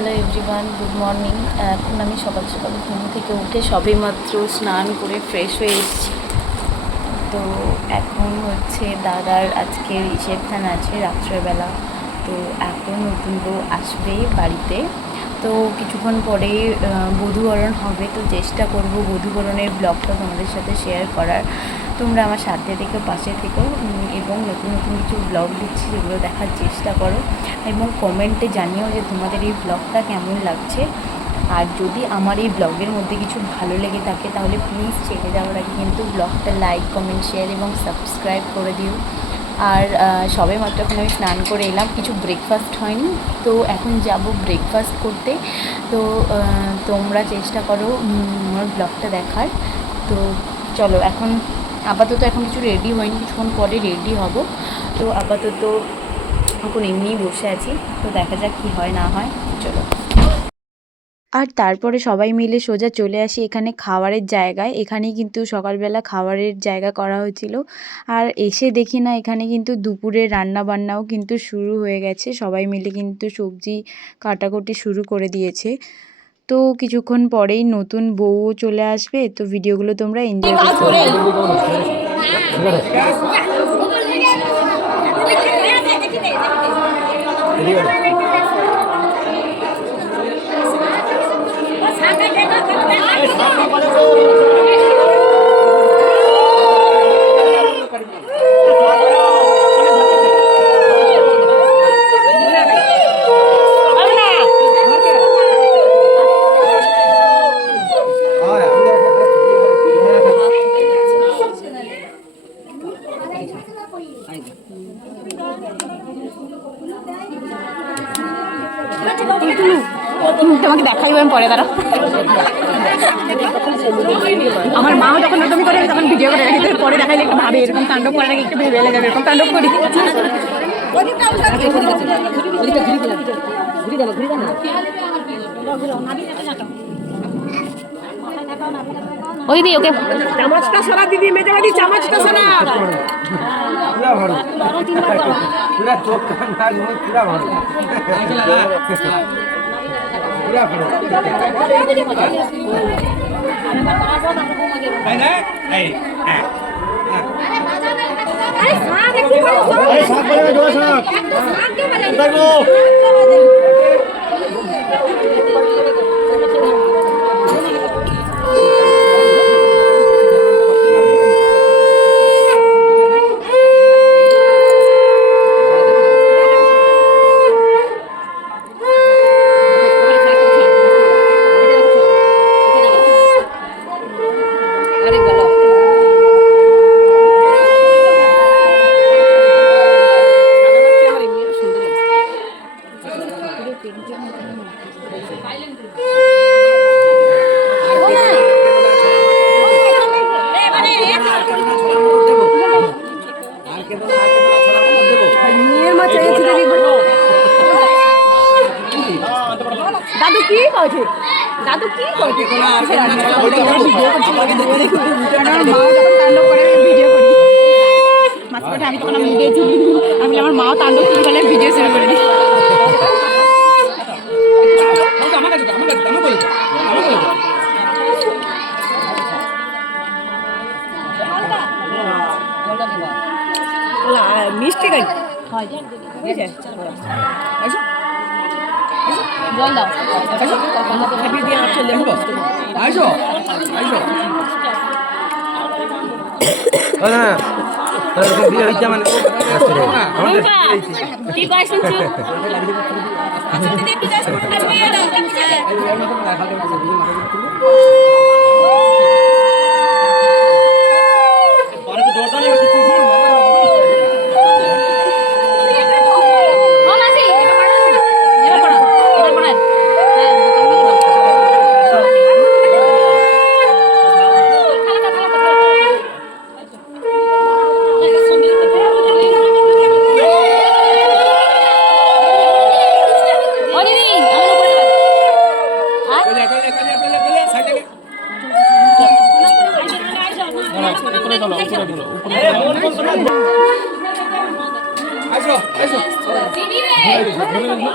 Hello everyone, good morning. এখন আমি সকাল সকাল ঘুম থেকে উঠে সবেমাত্র স্নান করে ফ্রেশ হয়ে এসেছি। তো এখন হচ্ছে দাদার আজকে রিসেপশন আছে রাত্রেবেলা। তো এখন নতুন বউ আসবে বাড়িতে। তো কিছুক্ষণ পরে বধূবরণ হবে। তো চেষ্টা করব বধূবরণের ব্লগটা তোমাদের সাথে শেয়ার করার। তোমরা আমার সাথে থেকে পাশে থেকো এবং নতুন নতুন কিছু ব্লগ দিচ্ছি যেগুলো দেখার চেষ্টা করো এবং কমেন্টে জানিও যে তোমাদের এই ব্লগটা কেমন লাগছে। আর যদি আমার এই ব্লগের মধ্যে কিছু ভালো লেগে থাকে তাহলে প্লিজ ছেড়ে যাওয়ার আগে কিন্তু ব্লগটা লাইক, কমেন্ট, শেয়ার এবং সাবস্ক্রাইব করে দিও। আর সবে মাত্র এখন আমি স্নান করে এলাম, কিছু ব্রেকফাস্ট হয়নি, তো এখন যাব ব্রেকফাস্ট করতে। তো তোমরা চেষ্টা করো আমার ব্লগটা দেখার। তো চলো, এখন আপাতত এখন কিছু রেডি হয়নি, কিছুক্ষণ পরে রেডি হব। তো আপাতত এখন এমনিই বসে আছি, তো দেখা যাক কী হয় না হয়। চলো। আর তারপরে সবাই মিলে সোজা চলে আসি এখানে খাবারের জায়গায়। এখানেই কিন্তু সকালবেলা খাবারের জায়গা করা হয়েছিল। আর এসে দেখি না এখানে কিন্তু দুপুরে রান্না বান্নাও কিন্তু শুরু হয়ে গেছে। সবাই মিলে কিন্তু সবজি কাটাকুটি শুরু করে দিয়েছে। তো কিছুক্ষণ পরেই নতুন বউও চলে আসবে। তো ভিডিওগুলো তোমরা এনজয় করবে। তোমাকে দেখাই আমি পরে, দাঁড়া। আমার মাও যখন তুমি করে তখন ভিডিও করে রাখি, পরে দেখাইলে একটু ভাবে এরকম তাণ্ডব করে রাখি, একটু ভেবে যাবে এরকম তাণ্ডব করি। ওই দি ওকে চামচটা সারা দিদি, মেজে বাড়ি চামচটা সারা পুরা চোখ কান পুরা ভালো দাদু কি কইছে, দাদু কি কইছে, তাণ্ডব করে ভিডিও করি মাঝখানে। আমি তখন আমি আমার মাও তাণ্ডব শুরু করলে ভিডিও শুরু করে দিই। মিষ্টি গাই জল দাও কি কয় শুনছো?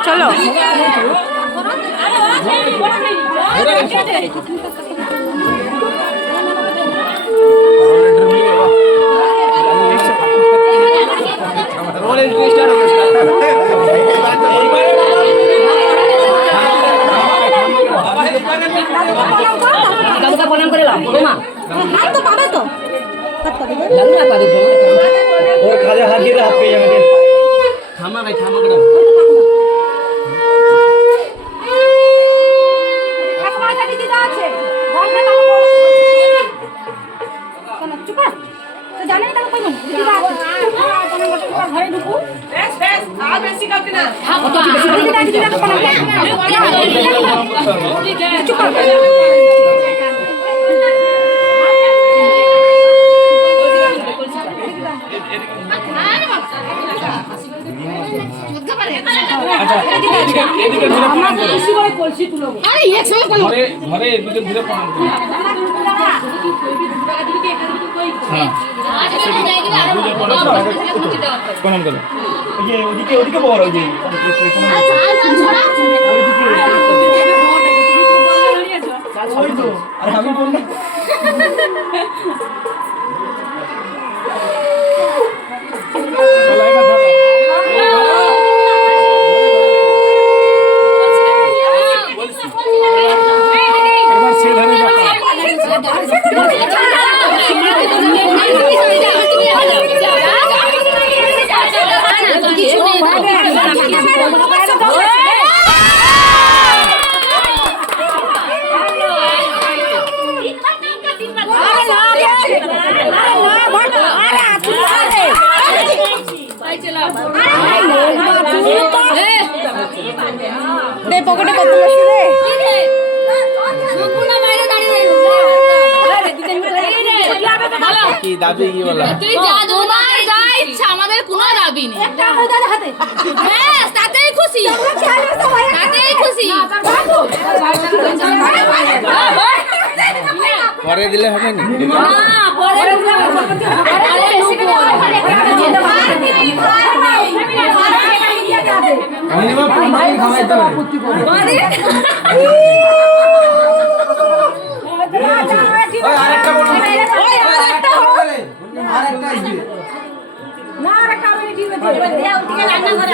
চলো প্রণাম করে হাত তো পাবে তো হাত পাবে হাত দিয়ে হাত পেয়ে যাবে থামা ভাই থামা করে প্রণাম করো ওদিকে ওদিকে বড় আরে আমি বললাম পকেটে কত কি দাবি কি বলা তুই যা তোমার যা ইচ্ছা আমাদের কোনো দাবি নেই হ্যাঁ তাতেই খুশি তাতেই খুশি পরে দিলে হবে না পরে খাওয়াইতে হবে আরেকটা বলুন আরেকটা আসবে না আরেকটা আমি দিবে দেও থেকে রান্না করে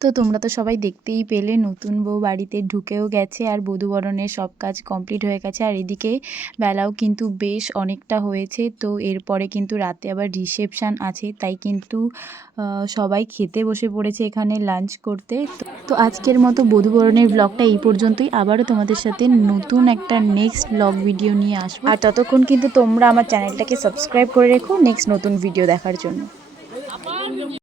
তো তোমরা তো সবাই দেখতেই পেলে নতুন বউ বাড়িতে ঢুকেও গেছে আর বধূবরণের সব কাজ কমপ্লিট হয়ে গেছে। আর এদিকে বেলাও কিন্তু বেশ অনেকটা হয়েছে। তো এরপরে কিন্তু রাতে আবার রিসেপশান আছে, তাই কিন্তু সবাই খেতে বসে পড়েছে এখানে লাঞ্চ করতে। তো আজকের মতো বধূবরণের ব্লগটা এই পর্যন্তই। আবারও তোমাদের সাথে নতুন একটা নেক্সট ব্লগ ভিডিও নিয়ে আসবো। আর ততক্ষণ কিন্তু তোমরা আমার চ্যানেলটাকে সাবস্ক্রাইব করে রেখো নেক্সট নতুন ভিডিও দেখার জন্য।